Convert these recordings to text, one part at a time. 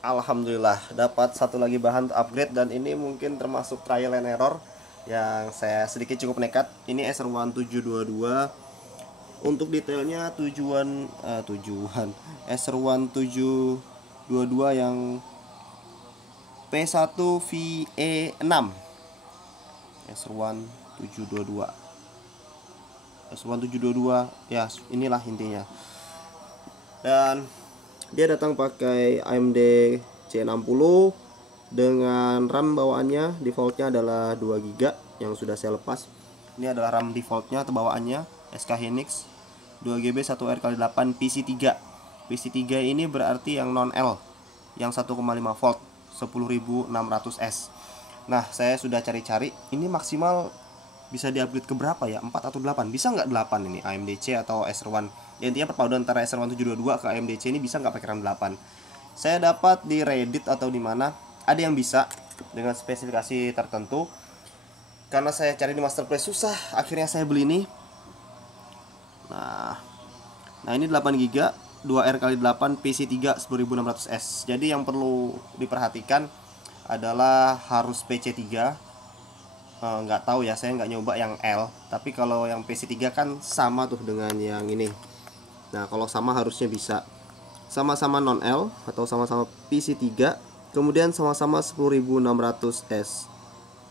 Alhamdulillah dapat satu lagi bahan upgrade, dan ini mungkin termasuk trial and error yang saya sedikit cukup nekat. Ini SR1722. Untuk detailnya tujuan SR1722 yang P1 VE6. SR1722 S1722 ya, inilah intinya. Dan dia datang pakai AMD C60 dengan RAM bawaannya defaultnya adalah 2 GB yang sudah saya lepas. Ini adalah RAM defaultnya atau bawaannya SK Hynix 2 GB 1R×8 PC3. PC3 ini berarti yang non L, yang 1,5 volt 10600S. Nah, saya sudah cari-cari, ini maksimal bisa di-upgrade ke berapa ya? 4 atau 8? Bisa nggak 8 ini AMD-C atau SR1? Ya, intinya perpaduan antara SR1722 ke AMD-C ini bisa nggak pakai RAM 8? Saya dapat di Reddit atau di mana ada yang bisa dengan spesifikasi tertentu. Karena saya cari di marketplace susah, akhirnya saya beli ini. Nah ini 8 GB 2R×8 PC3 9600S. Jadi yang perlu diperhatikan adalah harus PC3. Nggak tahu ya, saya nggak nyoba yang L, tapi kalau yang PC3 kan sama tuh dengan yang ini. Nah kalau sama harusnya bisa sama-sama non L atau sama-sama PC3, kemudian sama-sama 10600S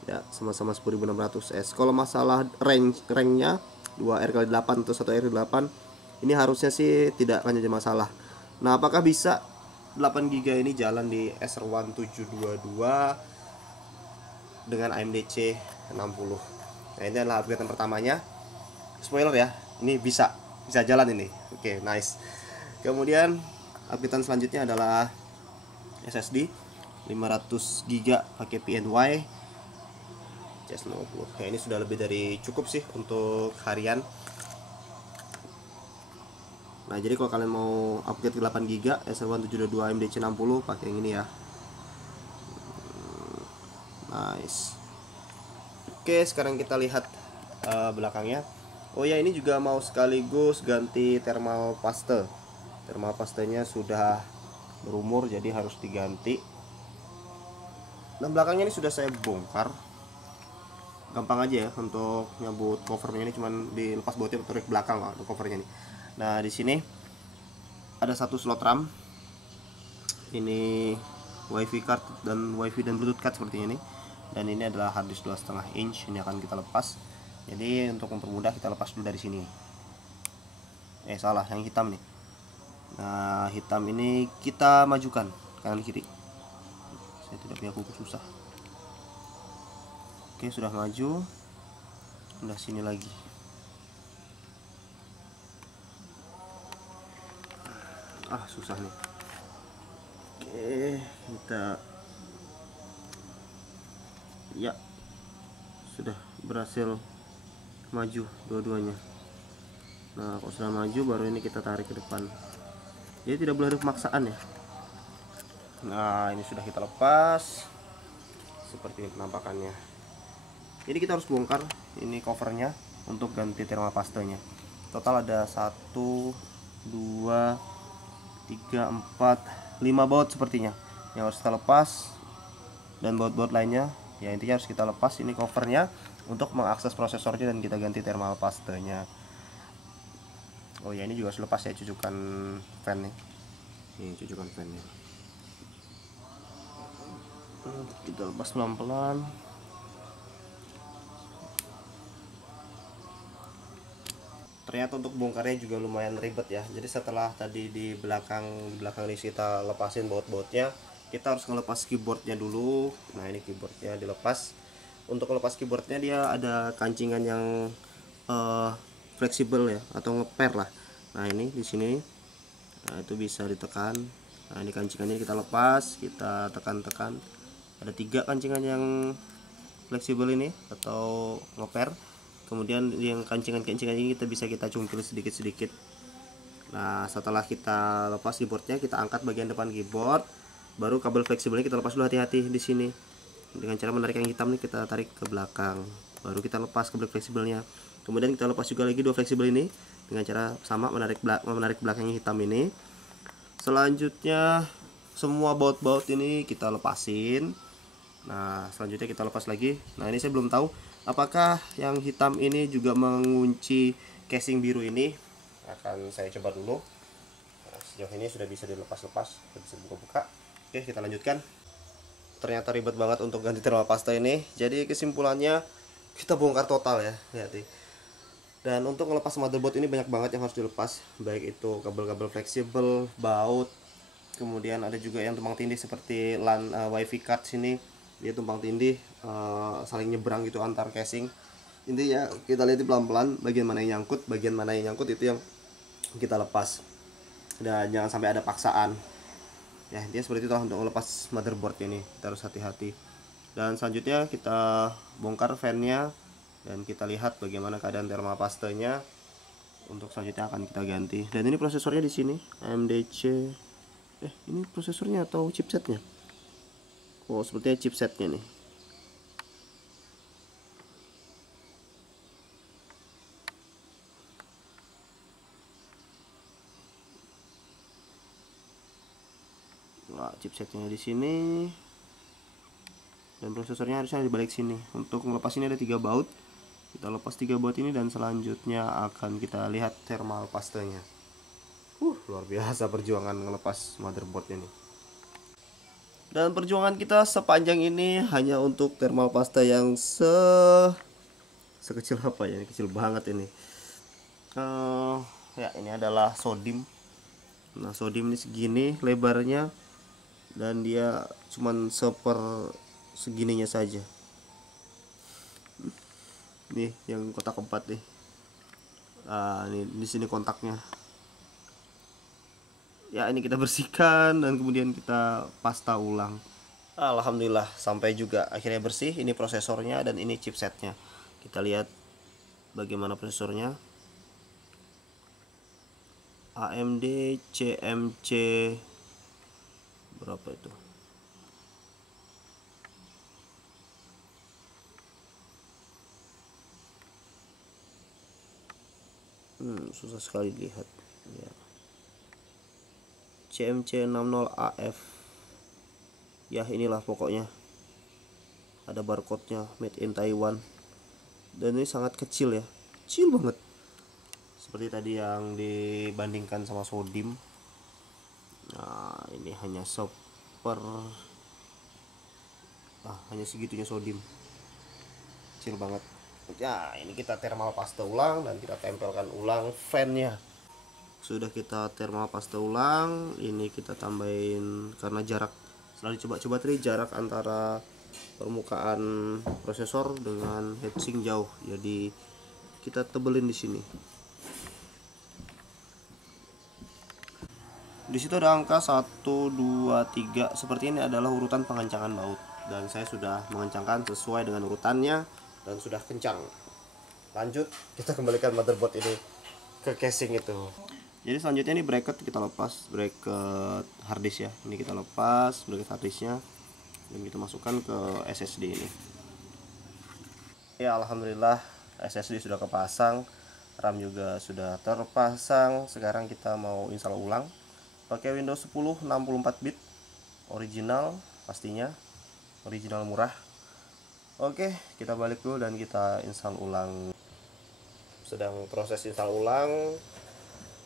ya, sama-sama 10600S. Kalau masalah ranknya 2R×8 atau 1R×8 ini harusnya sih tidak akan jadi masalah. Nah apakah bisa 8 GB ini jalan di SR1722 dengan AMD C60? Nah ini adalah upgrade pertamanya. Spoiler ya, ini bisa jalan ini. Oke, nice. Kemudian upgrade selanjutnya adalah SSD 500 GB pakai PNY CS50. Ya, ini sudah lebih dari cukup sih untuk harian. Nah jadi kalau kalian mau upgrade ke 8 GB SR1722 AMD C60 pakai yang ini ya. Nice. Oke, sekarang kita lihat belakangnya. Oh ya, ini juga mau sekaligus ganti thermal paste. Thermal pastenya sudah berumur jadi harus diganti. Nah belakangnya ini sudah saya bongkar. Gampang aja ya untuk nyabut covernya, ini cuman dilepas bautnya, tarik belakang lah untuk covernya nih. Nah di sini ada satu slot RAM. Ini WiFi card dan WiFi dan Bluetooth card sepertinya nih. Dan ini adalah harddisk 2,5 inch, ini akan kita lepas. Jadi untuk mempermudah kita lepas dulu dari sini. Salah, yang hitam nih. Nah hitam ini kita majukan kanan kiri. Saya tidak punya kuku, susah. Oke, sudah maju. Udah sini lagi. Susah nih. Oke, kita ya sudah berhasil maju dua-duanya. Nah kalau sudah maju baru ini kita tarik ke depan. Jadi tidak boleh ada pemaksaan ya. Nah ini sudah kita lepas. Seperti ini penampakannya. Jadi kita harus bongkar ini covernya untuk ganti thermal pastenya. Total ada 1, 2, 3, 4, 5 baut sepertinya yang harus kita lepas, dan baut-baut lainnya ya intinya harus kita lepas ini covernya untuk mengakses prosesornya dan kita ganti thermal pastenya. Oh ya, ini juga harus lepas ya cucukan fan nih. Ini cucukan fannya. Kita lepas pelan-pelan. Ternyata untuk bongkarnya juga lumayan ribet ya. Jadi setelah tadi di belakang ini kita lepasin baut-bautnya, kita harus ngelepas keyboardnya dulu. Nah ini keyboardnya dilepas. Untuk lepas keyboardnya dia ada kancingan yang fleksibel ya, atau ngeper lah. Nah ini di sini, nah itu bisa ditekan. Nah ini kancingannya kita lepas, kita tekan-tekan. Ada 3 kancingan yang fleksibel ini atau ngeper. Kemudian yang kancingan-kancingan ini kita cungkil sedikit-sedikit. Nah setelah kita lepas keyboardnya, kita angkat bagian depan keyboard, baru kabel fleksibelnya kita lepas dulu, hati-hati di sini. Dengan cara menarik yang hitam nih, kita tarik ke belakang, baru kita lepas kabel fleksibelnya. Kemudian kita lepas juga lagi 2 fleksibel ini dengan cara sama, menarik belakangnya hitam ini. Selanjutnya semua baut-baut ini kita lepasin. Nah selanjutnya kita lepas lagi. Nah ini saya belum tahu apakah yang hitam ini juga mengunci casing biru ini. Akan saya coba dulu. Nah, sejauh ini sudah bisa dilepas-lepas, sudah bisa buka-buka. Oke, kita lanjutkan. Ternyata ribet banget untuk ganti thermal pasta ini. Jadi kesimpulannya kita bongkar total ya, lihat nih. Dan untuk melepas motherboard ini banyak banget yang harus dilepas, baik itu kabel-kabel fleksibel, baut, kemudian ada juga yang tumpang tindih seperti LAN wifi card sini, dia tumpang tindih saling nyebrang gitu antar casing. Intinya kita lihat pelan-pelan bagian mana yang nyangkut, bagian mana yang nyangkut itu yang kita lepas. Dan jangan sampai ada paksaan. Ya, dia seperti itu untuk melepas motherboard ini, kita harus hati-hati. Dan selanjutnya kita bongkar fan-nya dan kita lihat bagaimana keadaan thermal pastanya. Untuk selanjutnya akan kita ganti. Dan ini prosesornya di sini, AMD-C. Ini prosesornya atau chipsetnya? Oh, sepertinya chipsetnya nih. Nah, chipsetnya di sini. Dan prosesornya harusnya di balik sini. Untuk melepas ini ada 3 baut. Kita lepas 3 baut ini dan selanjutnya akan kita lihat thermal pastanya. Luar biasa perjuangan ngelepas motherboard ini. Dan perjuangan kita sepanjang ini hanya untuk thermal pasta yang sekecil apa ya? Ini kecil banget ini. Ya ini adalah sodim. Nah sodim ini segini lebarnya dan dia cuman segininya saja. Nih yang kotak keempat nih. Ini di sini kontaknya. Ya ini kita bersihkan dan kemudian kita pasta ulang. Alhamdulillah sampai juga akhirnya bersih. Ini prosesornya dan ini chipsetnya. Kita lihat bagaimana prosesornya. AMD CMC berapa itu? Susah sekali dilihat ya. CMC 60AF ya, inilah pokoknya. Ada barcode-nya, made in Taiwan. Dan ini sangat kecil ya, kecil banget. Seperti tadi yang dibandingkan sama sodim. Nah ini hanya hanya segitunya sodim, kecil banget. Ya ini kita thermal pasta ulang dan kita tempelkan ulang fan-nya. Sudah kita thermal pasta ulang, ini kita tambahin karena jarak, setelah dicoba-coba tadi jarak antara permukaan prosesor dengan heatsink jauh, jadi kita tebelin di sini. Di situ ada angka 1, 2, 3. Seperti ini adalah urutan pengencangan baut dan saya sudah mengencangkan sesuai dengan urutannya dan sudah kencang. Lanjut kita kembalikan motherboard ini ke casing itu. Jadi selanjutnya ini bracket kita lepas, bracket harddisk ya. Ini kita lepas bracket harddisknya dan kita masukkan ke SSD ini. Ya alhamdulillah SSD sudah kepasang, RAM juga sudah terpasang. Sekarang kita mau install ulang pakai Windows 10 64 bit original, pastinya original murah. Oke, kita balik dulu dan kita install ulang. Sedang proses install ulang.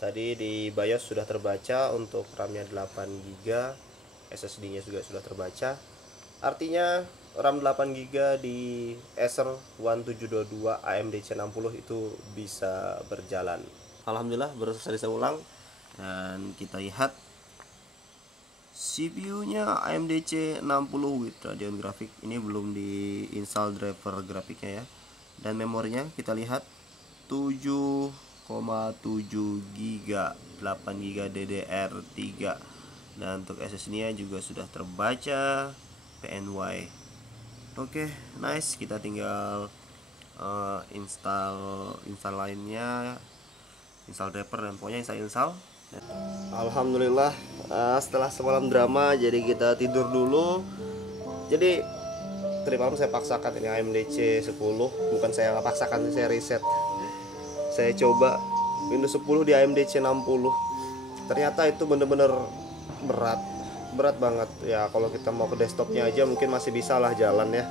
Tadi di BIOS sudah terbaca untuk RAM-nya 8GB, SSD-nya juga sudah terbaca. Artinya RAM 8GB di Acer One 722 AMD C60 itu bisa berjalan. Alhamdulillah berselesai install ulang dan kita lihat CPU-nya AMD C60 with Radeon Graphic. Ini belum diinstal driver grafiknya ya. Dan memorinya kita lihat 7,7 GB, 8 GB DDR3. Dan untuk SSD-nya juga sudah terbaca PNY. Oke, nice. Kita tinggal install lainnya, install driver dan pokoknya install. Alhamdulillah setelah semalam drama jadi kita tidur dulu. Jadi tadi malam saya paksakan ini AMD C10, bukan saya nggak paksakan, saya reset. Saya coba Windows 10 di AMD C60. Ternyata itu bener-bener berat. berat banget ya. Kalau kita mau ke desktopnya aja mungkin masih bisa lah jalan ya,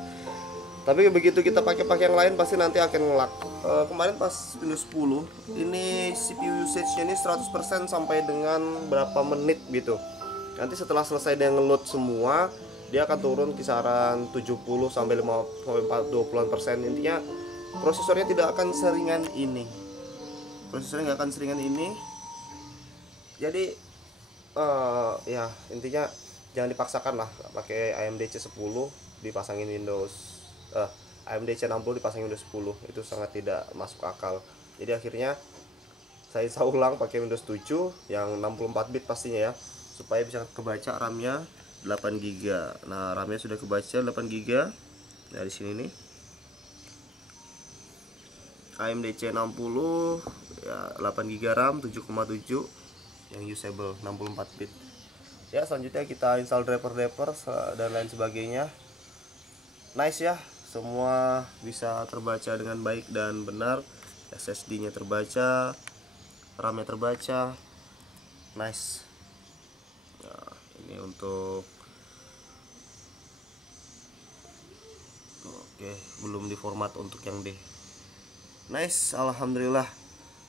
tapi begitu kita pakai yang lain pasti nanti akan ngelak. Kemarin pas Windows 10 ini CPU usage-nya ini 100% sampai dengan berapa menit gitu. Nanti setelah selesai dia ngeload semua, dia akan turun kisaran 70 sampai 20%. Intinya prosesornya tidak akan seringan ini. Prosesornya nggak akan seringan ini. Jadi ya intinya jangan dipaksakan lah pakai AMD C10 dipasangin Windows AMD C60 dipasangin Windows 10, itu sangat tidak masuk akal. Jadi akhirnya saya ulang pakai Windows 7 yang 64 bit pastinya ya, supaya bisa kebaca RAM-nya 8 GB. Nah, RAM-nya sudah kebaca 8 GB. Nah, di sini nih AMD C60 ya, 8 GB RAM, 7,7 yang usable 64 bit. Ya, selanjutnya kita install driver dan lain sebagainya. Nice ya, semua bisa terbaca dengan baik dan benar. SSD-nya terbaca, RAM-nya terbaca. Nice. Nah, ini untuk oke, belum diformat untuk yang D. Nice, alhamdulillah.